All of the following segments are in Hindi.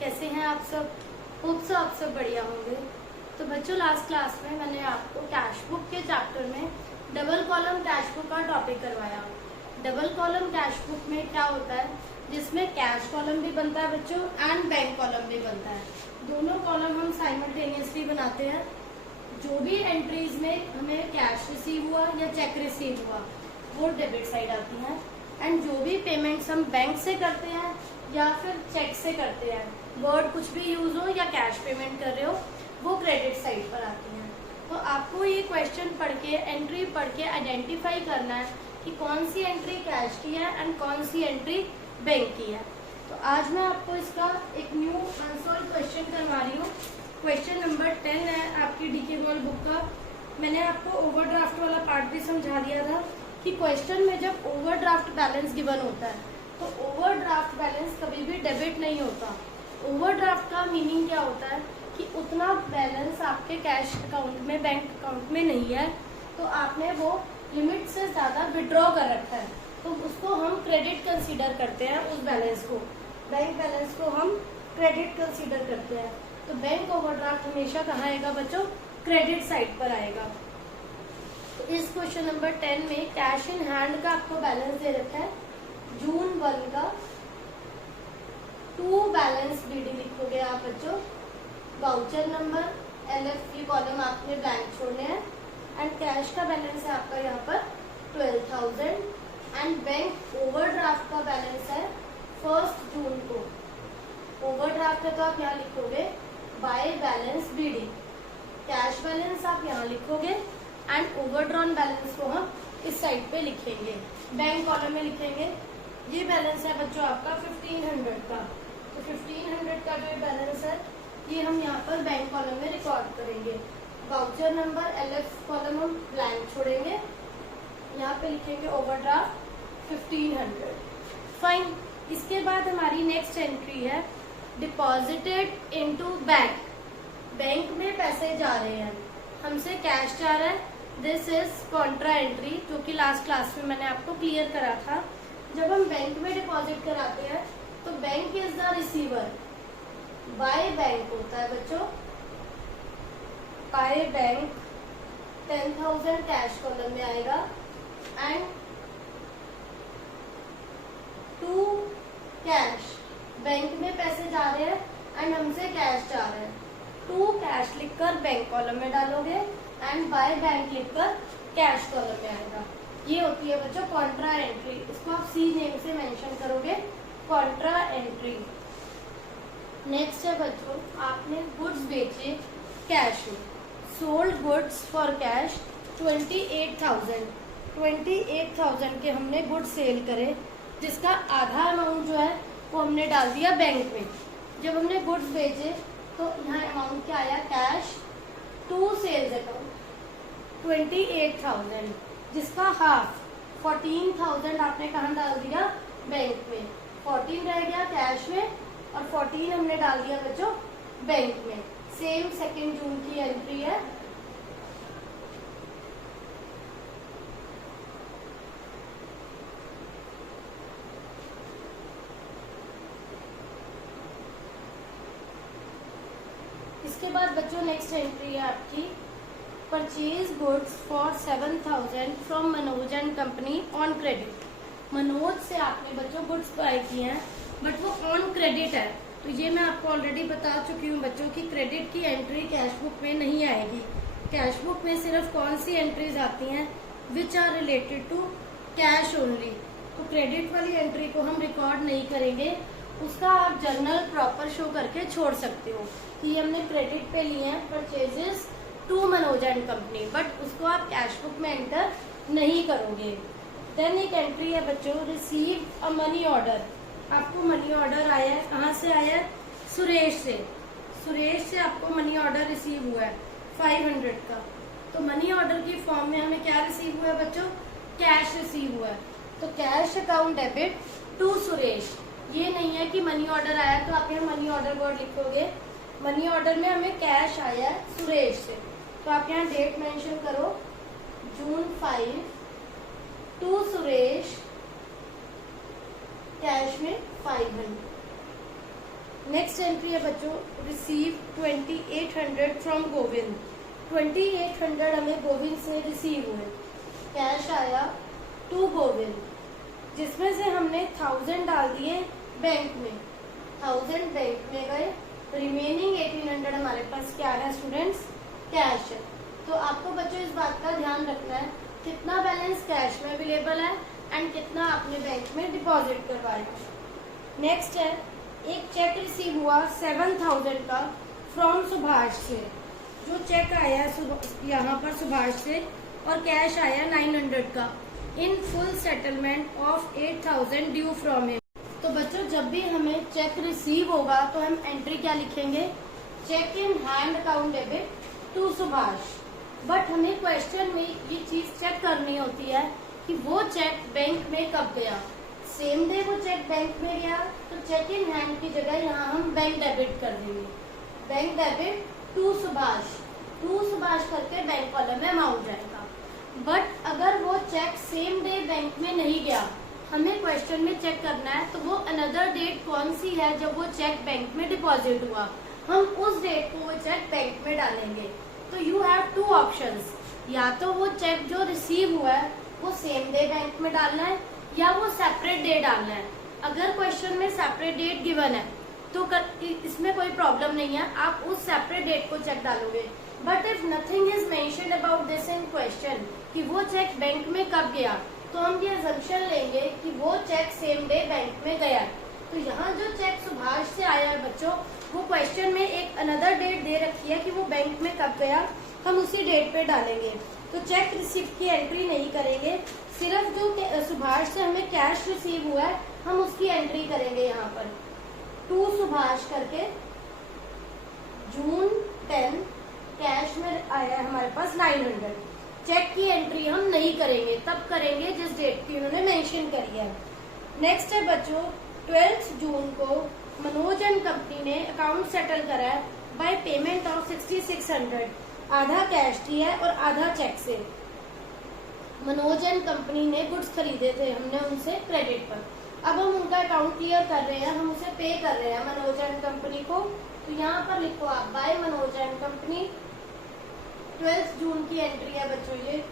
कैसे हैं आप सब? होप सो आप सब बढ़िया होंगे। तो बच्चों, लास्ट क्लास में मैंने आपको कैश बुक के चैप्टर में डबल कॉलम कैश बुक का टॉपिक करवाया। डबल कॉलम कैश बुक में क्या होता है, जिसमें कैश कॉलम भी बनता है बच्चों एंड बैंक कॉलम भी बनता है। दोनों कॉलम हम साइमल्टेनियसली बनाते हैं। जो भी एंट्रीज में हमें कैश रिसीव हुआ या चेक रिसीव हुआ वो डेबिट साइड आती है, एंड जो भी पेमेंट्स हम बैंक से करते हैं या फिर चेक से करते हैं, वर्ड कुछ भी यूज हो या कैश पेमेंट कर रहे हो, वो क्रेडिट साइड पर आती हैं। तो आपको ये क्वेश्चन पढ़ के, एंट्री पढ़ के आइडेंटिफाई करना है कि कौन सी एंट्री कैश की है एंड कौन सी एंट्री बैंक की है। तो आज मैं आपको इसका एक न्यू अनसॉल्व क्वेश्चन करवा रही हूँ। क्वेश्चन नंबर 10 है आपकी डीके मॉल बुक का। मैंने आपको ओवरड्राफ्ट वाला पार्ट भी समझा दिया था कि क्वेश्चन में जब ओवरड्राफ्ट बैलेंस गिवन होता है तो ओवरड्राफ्ट बैलेंस कभी भी डेबिट नहीं होता। ओवरड्राफ्ट का मीनिंग क्या होता है कि उतना बैलेंस आपके कैश अकाउंट में, बैंक अकाउंट में नहीं है, तो आपने वो लिमिट से ज़्यादा विड्रॉ कर रखा है, तो उसको हम क्रेडिट कंसीडर करते हैं। उस बैलेंस को, बैंक बैलेंस को हम क्रेडिट कंसीडर करते हैं। तो बैंक ओवरड्राफ्ट हमेशा कहाँ आएगा बच्चों? क्रेडिट साइड पर आएगा। तो इस क्वेश्चन नंबर 10 में कैश इन हैंड का आपको बैलेंस दे रखा है जून 1 का। टू बैलेंस बीडी लिखोगे आप बच्चों। वाउचर नंबर, LF की कॉलम आपने ब्लैंक छोड़ने हैं, एंड कैश का बैलेंस है आपका यहाँ पर 12,000, एंड बैंक ओवरड्राफ्ट का बैलेंस है 1 जून को। ओवरड्राफ्ट है तो आप यहाँ लिखोगे by balance BD. Cash balance आप यहाँ लिखोगे एंड ओवरड्रॉन बैलेंस को हम इस साइड पे लिखेंगे, बैंक कॉलम में लिखेंगे। ये बैलेंस है बच्चों आपका 1500 का। तो 1500 का जो बैलेंस है ये हम यहाँ पर बैंक कॉलम में रिकॉर्ड करेंगे। वाउचर नंबर, LF कॉलम हम ब्लैंक छोड़ेंगे, यहाँ पे लिखेंगे ओवरड्राफ्ट 1500। फाइन। इसके बाद हमारी नेक्स्ट एंट्री है डिपॉजिटेड इनटू बैंक। बैंक में पैसे जा रहे हैं, हमसे कैश जा रहा है। दिस इज कॉन्ट्रा एंट्री, जो कि लास्ट क्लास में मैंने आपको क्लियर करा था। जब हम बैंक में डिपॉजिट कराते हैं तो bank is the receiver, by bank होता है बच्चों। बाय बैंक 10,000 कैश कॉलम में आएगा, एंड टू कैश, बैंक में पैसे जा रहे हैं एंड हमसे कैश जा रहे हैं। टू कैश लिखकर बैंक कॉलम में डालोगे एंड बाय बैंक लिखकर कैश कॉलम में आएगा। ये होती है बच्चों कॉन्ट्रा एंट्री। इसको आप सी नेम से मेंशन करोगे, कॉन्ट्रा एंट्री। नेक्स्ट है बच्चों, आपने गुड्स बेचे कैश में। Sold goods for cash 28,000। 28,000 के हमने गुड्स सेल करे, जिसका आधा अमाउंट जो है वो हमने डाल दिया बैंक में। जब हमने गुड्स बेचे तो यहाँ अमाउंट क्या आया? कैश टू सेल्स अकाउंट 28,000, जिसका हाफ 14,000 आपने कहाँ डाल दिया? बैंक में। 14 रह गया कैश में और 14 हमने डाल दिया बच्चों बैंक में। सेम 2 जून की एंट्री है। इसके बाद बच्चों नेक्स्ट एंट्री है आपकी purchase goods for 7,000 from Manoj and company on credit. Manoj से आपने बच्चों गुड्स बाय किए हैं, बट वो ऑन क्रेडिट है। तो ये मैं आपको ऑलरेडी बता चुकी हूँ बच्चों की क्रेडिट की एंट्री कैश बुक में नहीं आएगी। कैश बुक में सिर्फ कौन सी एंट्रीज आती हैं? Which are related to cash only. तो क्रेडिट वाली एंट्री को हम रिकॉर्ड नहीं करेंगे, उसका आप जर्नल प्रॉपर शो करके छोड़ सकते हो कि हमने क्रेडिट पे लिए हैं purchases to Manoj and company, but उसको आप कैश बुक में एंटर नहीं करोगे। देन एक एंट्री है बच्चों रिसीव अ मनी ऑर्डर। आपको मनी ऑर्डर आया है, कहाँ से आया है? सुरेश से। सुरेश से आपको मनी ऑर्डर रिसीव हुआ है 500 का। तो मनी ऑर्डर की फॉर्म में हमें क्या रिसीव हुआ है बच्चों? कैश रिसीव हुआ है। तो cash account debit to Suresh. ये नहीं है कि मनी ऑर्डर आया तो आप यहाँ मनी ऑर्डर वर्ड लिखोगे। मनी ऑर्डर में हमें कैश आया है सुरेश से, तो आप यहाँ डेट मेंशन करो जून 5 टू सुरेश, कैश में 500। नेक्स्ट एंट्री है बच्चों, रिसीव 2800 फ्रॉम गोविंद। 2800 हमें गोविंद से रिसीव हुए, कैश आया टू गोविंद, जिसमें से हमने 1000 डाल दिए बैंक में, 1000 बैंक में गए, रिमेनिंग 1800 हमारे पास क्या है स्टूडेंट्स, कैश है। तो आपको बच्चों इस बात का ध्यान रखना है कितना बैलेंस कैश में अवेलेबल है एंड कितना आपने बैंक में डिपॉजिट करवाया। नेक्स्ट है, एक चेक रिसीव हुआ 7000 का फ्रॉम सुभाष से, जो चेक आया यहाँ पर सुभाष से, और कैश आया 900 का, in full settlement of 8000 due from him. तो बच्चों जब भी हमें चेक रिसीव होगा तो हम एंट्री क्या लिखेंगे, cheque in hand account debit to Subhash. But हमें क्वेश्चन में ये चीज चेक करनी होती है कि वो चेक बैंक में कब गया। सेम डे वो चेक बैंक में गया तो चेक इन हैंड की जगह यहाँ हम बैंक डेबिट कर देंगे, bank debit to Subhash, to Subhash करके बैंक कॉलम में अमाउंट जाएगा। बट अगर वो चेक सेम डे बैंक में नहीं गया, हमें क्वेश्चन में चेक करना है तो वो अनदर डेट कौन सी है जब वो चेक बैंक में डिपॉजिट हुआ, हम उस डेट को वो चेक बैंक में डालेंगे। तो यू हैव टू ऑप्शंस, या तो वो चेक जो रिसीव हुआ है वो सेम डे बैंक में डालना है या वो सेपरेट डे डालना है। अगर क्वेश्चन में सेपरेट डेट गिवन है तो इसमें कोई प्रॉब्लम नहीं है, आप उस सेपरेट डेट को चेक डालोगे। But if nothing is mentioned about this in question कि वो चेक बैंक में कब गया, तो हम ये असम्पशन लेंगे कि वो चेक सेम डे बैंक में गया। तो यहाँ जो चेक सुभाष से आया है बच्चों, वो क्वेश्चन में एक अनदर डेट दे रखी है कि वो बैंक में कब गया, हम उसी डेट पे डालेंगे। तो चेक रिसीप्ट की एंट्री नहीं करेंगे, सिर्फ जो सुभाष से हमें कैश रिसीव हुआ है हम उसकी एंट्री करेंगे। यहाँ पर टू सुभाष करके जून 10 कैश में आया है हमारे पास 900। चेक की एंट्री हम नहीं करेंगे, तब करेंगे जिस डेट की उन्होंने मेंशन करी है। नेक्स्ट है बच्चों, 12 जून को मनोज एंड कंपनी ने अकाउंट सेटल करा है बाय पेमेंट ऑफ 6600, आधा कैश दिया है और आधा चेक से। मनोज एंड कंपनी ने गुड्स खरीदे थे हमने उनसे क्रेडिट पर, अब हम उनका अकाउंट क्लियर कर रहे हैं, हम उसे पे कर रहे हैं मनोज एंड कंपनी को। तो यहाँ पर लिखो आप बाय मनोज एंड कंपनी, 12 जून की एंट्री है बच्चों ये।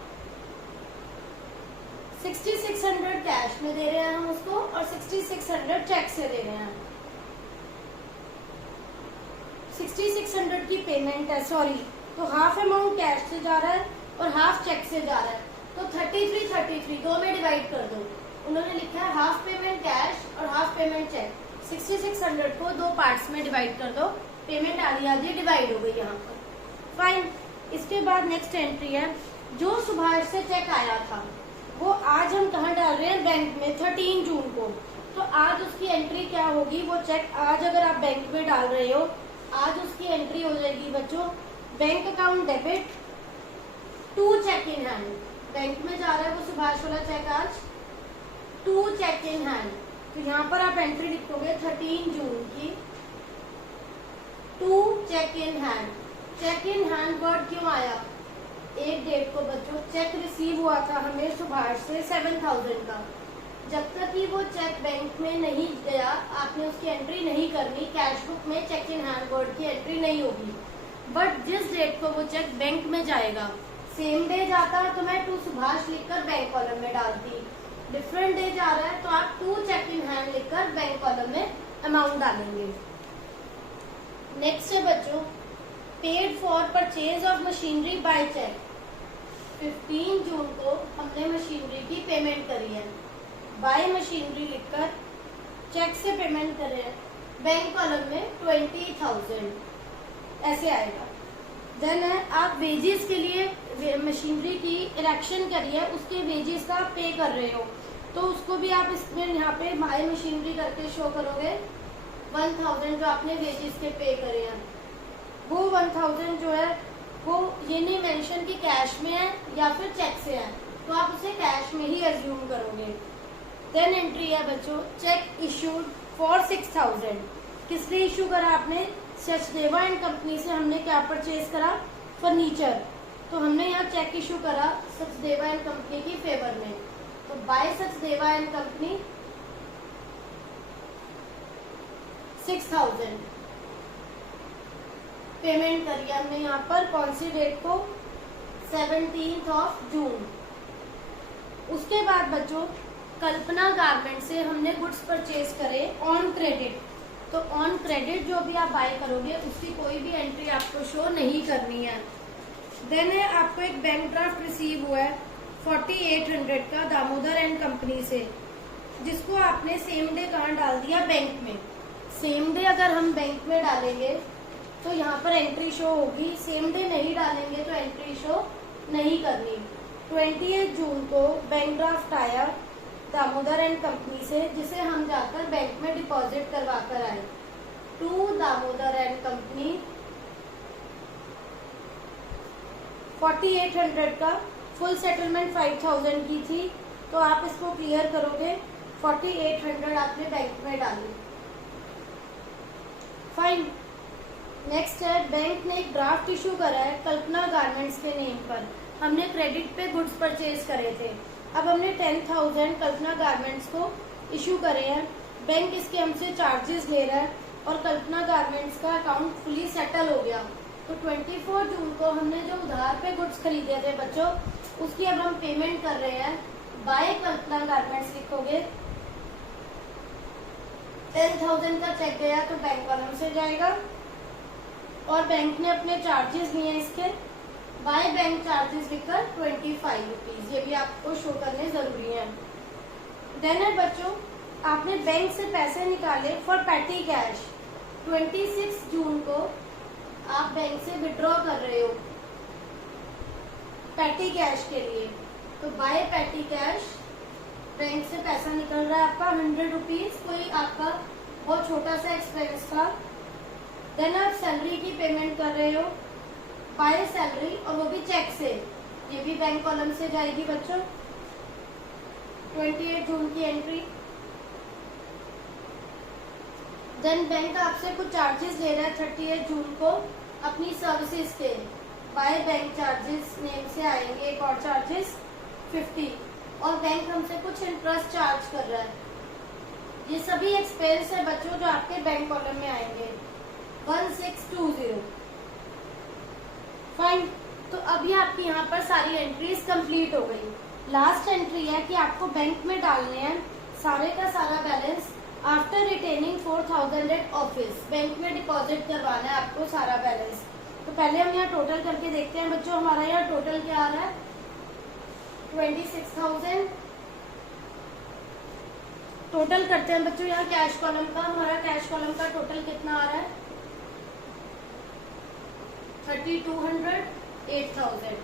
6600 कैश में दे रहे हैं हम उसको और 6600 चेक से दे रहे हैं। 6600 की पेमेंट है, सॉरी, तो हाफ अमाउंट कैश से जा रहा है और हाफ चेक से जा रहा है, तो 33 दो में डिवाइड कर दो। उन्होंने लिखा है हाफ पेमेंट कैश और हाफ पेमेंट चेक, 6600 को दो पार्ट्स में डिवाइड कर दो, पेमेंट आधी आधी डिवाइड हो गई यहाँ पर। फाइन। इसके बाद नेक्स्ट एंट्री है, जो सुभाष से चेक आया था वो आज हम कहाँ डाल रहे हैं, बैंक में, 13 जून को। तो आज उसकी एंट्री क्या होगी, वो चेक आज अगर आप बैंक में डाल रहे हो, आज उसकी एंट्री हो जाएगी बच्चों bank account debit to cheque in hand. Bank में जा रहा है वो सुभाष वाला चेक आज, टू चेक इन हैंड। तो यहाँ पर आप एंट्री लिखोगे 13 जून की, to cheque in hand. Cheque in hand word क्यों आया, एक डेट को बच्चों चेक रिसीव हुआ था हमें सुभाष से 7000 का, जब तक कि वो चेक बैंक में नहीं गया आपने उसकी एंट्री नहीं करनी, कैश बुक में चेक इन हैंड वर्ड की एंट्री नहीं होगी। बट जिस डेट को वो चेक बैंक में जाएगा, सेम डे जाता तो मैं टू सुभाष लिखकर बैंक कॉलम में डालती, डिफरेंट डे जा रहा है तो आप टू चेक इन हैंड लिखकर बैंक कॉलम में अमाउंट डालेंगे। नेक्स्ट है बच्चों, paid for purchase of machinery by cheque. 15 जून को हमने मशीनरी की पेमेंट करी है, बाय मशीनरी लिखकर चेक से पेमेंट करे हैं, बैंक कॉलम में 20,000 ऐसे आएगा। देन है आप वेजेस के लिए मशीनरी की इरेक्शन करी है, उसके वेजेस का आप पे कर रहे हो, तो उसको भी आप इसमें यहाँ पे बाय मशीनरी करके शो करोगे। 1000 जो आपने वेजेस के पे करे हैं, वो 1000 जो है वो ये नहीं मेंशन कि कैश में है या फिर चेक से है, तो आप उसे कैश में ही एज्यूम करोगे। देन एंट्री है बच्चों, चेक इशूड फॉर 6000। किस लिए इशू करा आपने, सचदेवा एंड कंपनी से हमने क्या परचेज करा, फर्नीचर, तो हमने यहाँ चेक इशू करा सचदेवा एंड कंपनी की फेवर में। तो by Sachdeva and company 6000 payment करी है हमने यहाँ पर कौन सी डेट को, 17 जून। उसके बाद बच्चों कल्पना गारमेंट से हमने गुड्स परचेज करे ऑन क्रेडिट। तो ऑन क्रेडिट जो भी आप बाय करोगे उसकी कोई भी एंट्री आपको शो नहीं करनी है। देन है आपको एक बैंक ड्राफ्ट रिसीव हुआ है 4800 का दामोदर एंड कंपनी से, जिसको आपने सेम डे कहाँ डाल दिया, बैंक में। सेम डे अगर हम बैंक में डालेंगे तो यहाँ पर एंट्री शो होगी, सेम डे नहीं डालेंगे तो एंट्री शो नहीं करनी। 28 जून को बैंक ड्राफ्ट आया दामोदर एंड कंपनी से, जिसे हम जाकर बैंक में डिपॉजिट करवा कर आए। टू दामोदर एंड कंपनी 4800 का, फुल सेटलमेंट 5000 की थी, तो आप इसको क्लियर करोगे। 4800 आपने बैंक में डाली, फाइन। नेक्स्ट है बैंक ने एक ड्राफ्ट इशू करा है कल्पना गारमेंट्स के नेम पर। हमने क्रेडिट पे गुड्स परचेज करे थे, अब हमने 10,000 कल्पना गारमेंट्स को इशू करे हैं। बैंक इसके हमसे चार्जेस ले रहा है और कल्पना गारमेंट्स का अकाउंट फुली सेटल हो गया। तो 24 जून को हमने जो उधार पे गुड्स खरीदे थे बच्चों, उसकी अब हम पेमेंट कर रहे हैं। बाय कल्पना गारमेंट्स लिखोगे, 10,000 का चेक गया तो बैंक वालों से जाएगा और बैंक ने अपने चार्जेस लिए इसके, बाय बैंक चार्जेस लिखकर 25 रुपीज, ये भी आपको शो करने जरूरी है। देन है बच्चों आपने बैंक से पैसे निकाले फॉर पैटी कैश। 26 जून को आप बैंक से विड्रॉ कर रहे हो पैटी कैश के लिए, तो बाय पैटी कैश बैंक से पैसा निकल रहा है आपका 100 रुपीज, कोई आपका बहुत छोटा सा एक्सपेंस था। देन आप सैलरी की पेमेंट कर रहे हो बाय सैलरी, और वो भी चेक से, ये भी बैंक कॉलम से जाएगी बच्चों। 28 जून की एंट्री। देन बैंक आपसे कुछ चार्जेस ले रहा है 38 जून को अपनी सर्विसेज के, बाय बैंक चार्जेस नेम से आएंगे एक और चार्जेस 50, और बैंक हमसे कुछ इंटरेस्ट चार्ज कर रहा है। ये सभी एक्सपेंस है बच्चों जो आपके बैंक कॉलम में आएंगे 1620, फाइन। तो अभी आपकी यहाँ पर सारी एंट्रीज कंप्लीट हो गई। लास्ट एंट्री है कि आपको बैंक में डालने हैं सारे का सारा balance after retaining 4000 at office. Bank में डिपॉजिट करवाना है आपको सारा बैलेंस। तो पहले हम यहाँ टोटल करके देखते हैं बच्चों, हमारा यहाँ टोटल क्या आ रहा है 26,000। टोटल करते हैं बच्चों यहाँ कैश कॉलम का, हमारा कैश कॉलम का टोटल कितना आ रहा है 3200, 8000।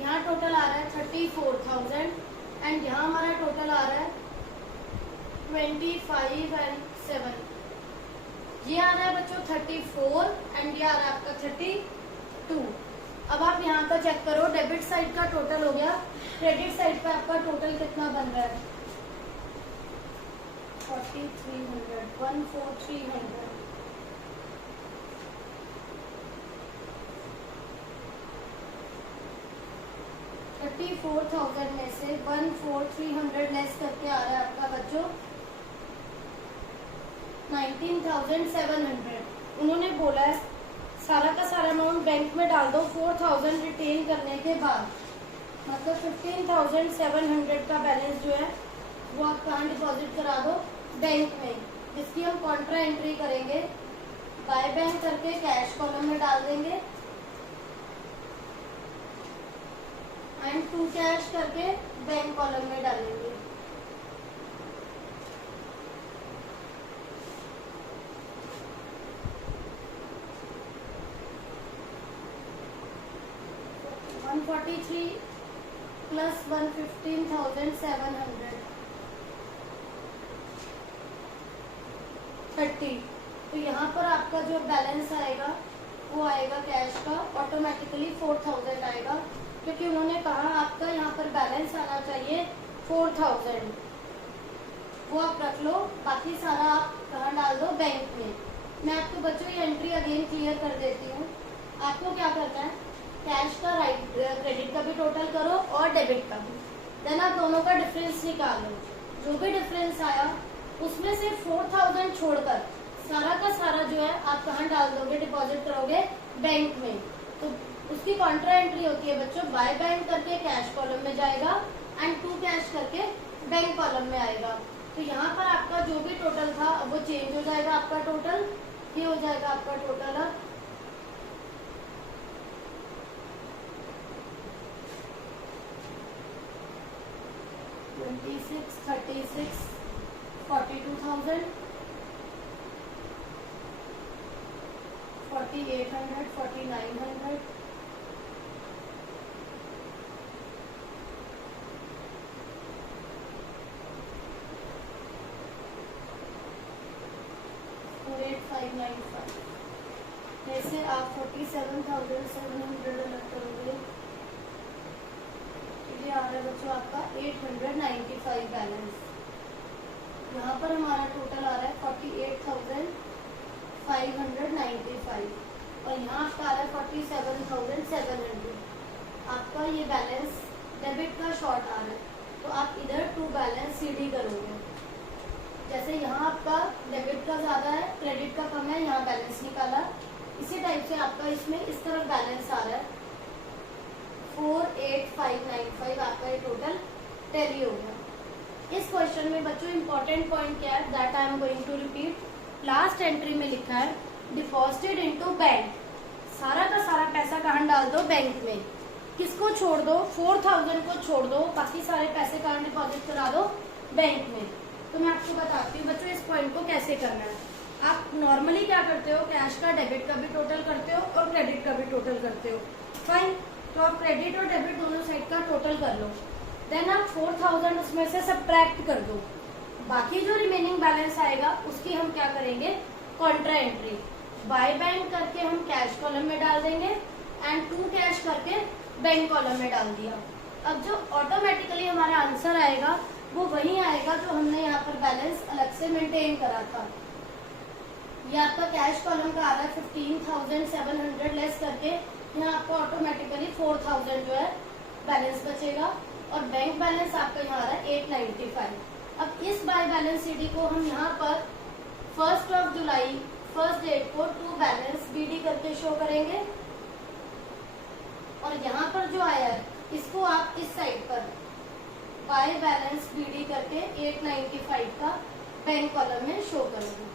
यहाँ टोटल आ रहा है 34,000 एंड यहाँ हमारा टोटल आ रहा है 25 एंड 7। ये आ रहा है बच्चों 34 एंड ये आ रहा है आपका 32। अब आप यहाँ का चेक करो, डेबिट साइड का टोटल हो गया, क्रेडिट साइड पे आपका टोटल कितना बन रहा है 4300, 14,300। $34,000 में से 14,300 लेस करके आ रहा है आपका बच्चों 19,700। उन्होंने बोला है सारा का सारा अमाउंट बैंक में डाल दो 4,000 रिटेन करने के बाद, मतलब 15,700 का बैलेंस जो है वो आप कहाँ डिपॉजिट करा दो, बैंक में, जिसकी हम कॉन्ट्रा एंट्री करेंगे, बाय बैंक करके कैश कॉलम में डाल देंगे एंड टू कैश करके बैंक कॉलम में डालेंगे। $143 प्लस 115,730। तो यहाँ पर आपका जो बैलेंस आएगा वो आएगा कैश का ऑटोमेटिकली 4,000 आएगा, क्योंकि उन्होंने कहा आपका यहाँ पर बैलेंस आना चाहिए 4,000। वो आप रख लो, बाकी सारा आप कहाँ डाल दो, बैंक में। मैं आपको बच्चों ये एंट्री अगेन क्लियर कर देती हूँ। आपको क्या करना है, कैश का क्रेडिट का भी टोटल करो और डेबिट का भी, देन आप दोनों का डिफरेंस निकालो। जो भी डिफरेंस आया उसमें से 4,000 छोड़कर सारा का सारा जो है आप आप कहाँ डाल दोगे, डिपॉजिट करोगे बैंक में। तो उसकी कॉन्ट्रा एंट्री होती है बच्चों, बाय बैंक करके कैश कॉलम में जाएगा एंड टू कैश करके बैंक कॉलम में आएगा। तो यहाँ पर आपका जो भी टोटल था अब वो चेंज हो जाएगा, आपका टोटल ये हो जाएगा आपका टोटल अब 26, 36, 42,000, 4,800, 4,900, 4,8,595। जैसे आप 47,700 अलग करोगे, ये आ रहा है बच्चों आपका 895 बैलेंस। यहाँ पर हमारा टोटल आ रहा है 48,595 और यहाँ आपका आ रहा है 47,700। आपका ये बैलेंस डेबिट का शॉर्ट आ रहा है, तो आप इधर टू बैलेंस सीडी करोगे। जैसे यहाँ आपका डेबिट का ज़्यादा है, क्रेडिट का कम है, यहाँ बैलेंस निकाला। इसी टाइप से आपका इसमें इस तरफ बैलेंस आ रहा है 48,595, आपका ये टोटल टैली हो गया। इस क्वेश्चन में बच्चों इंपॉर्टेंट पॉइंट क्या है, that I am going to repeat. Last entry में लिखा है डिपॉजिटेड इनटू बैंक। सारा का सारा पैसा कहाँ डाल दो, बैंक में। किसको छोड़ दो, 4,000 को छोड़ दो, बाकी सारे पैसे कहाँ डिपॉजिट करा दो, बैंक में। तो मैं आपको बताती हूँ बच्चों इस पॉइंट को कैसे करना है। आप नॉर्मली क्या करते हो, कैश का डेबिट का भी टोटल करते हो और क्रेडिट का भी टोटल करते हो, फाइन। तो आप क्रेडिट और डेबिट दोनों साइड का टोटल कर लो, देन आप 4,000 उसमें से सब्ट्रैक्ट कर दो। बाकी जो रिमेनिंग बैलेंस आएगा उसकी हम क्या करेंगे, कॉन्ट्रा एंट्री बाय बैंक करके हम कैश कॉलम में डाल देंगे एंड टू कैश करके बैंक कॉलम में डाल दिया। अब जो ऑटोमेटिकली हमारा आंसर आएगा वो वही आएगा जो हमने यहाँ पर बैलेंस अलग से मेंटेन करा था। ये आपका कैश कॉलम का आ रहा है 15,700 लेस करके, यहाँ आपको ऑटोमेटिकली 4,000 जो है बैलेंस बचेगा और बैंक बैलेंस आपका यहाँ आ रहा है 895। अब इस बाय बैलेंस सीडी को हम यहाँ पर 1 जुलाई फर्स्ट डेट को टू बैलेंस बीडी करके शो करेंगे और यहाँ पर जो आया है इसको आप इस साइड पर बाय बैलेंस बीडी करके 895 का बैंक कॉलम में शो करोगे।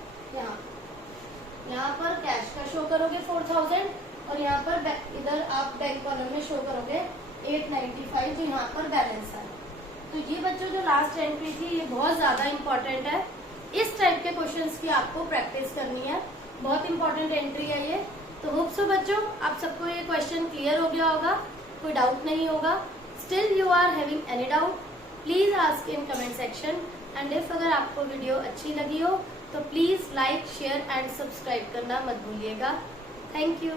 यहाँ पर कैश का शो करोगे 4,000 और यहाँ पर इधर आप बैंक कॉलम में शो करोगे 895 जो यहाँ पर बैलेंस है। तो ये बच्चों जो लास्ट एंट्री थी ये बहुत ज्यादा इंपॉर्टेंट है। इस टाइप के क्वेश्चंस की आपको प्रैक्टिस करनी है, बहुत इंपॉर्टेंट एंट्री है ये। तो होप सो बच्चों आप सबको ये क्वेश्चन क्लियर हो गया होगा, कोई डाउट नहीं होगा। Still you are having any doubt please ask in comment section and if अगर आपको वीडियो अच्छी लगी हो तो please like share and subscribe करना मत भूलिएगा। Thank you.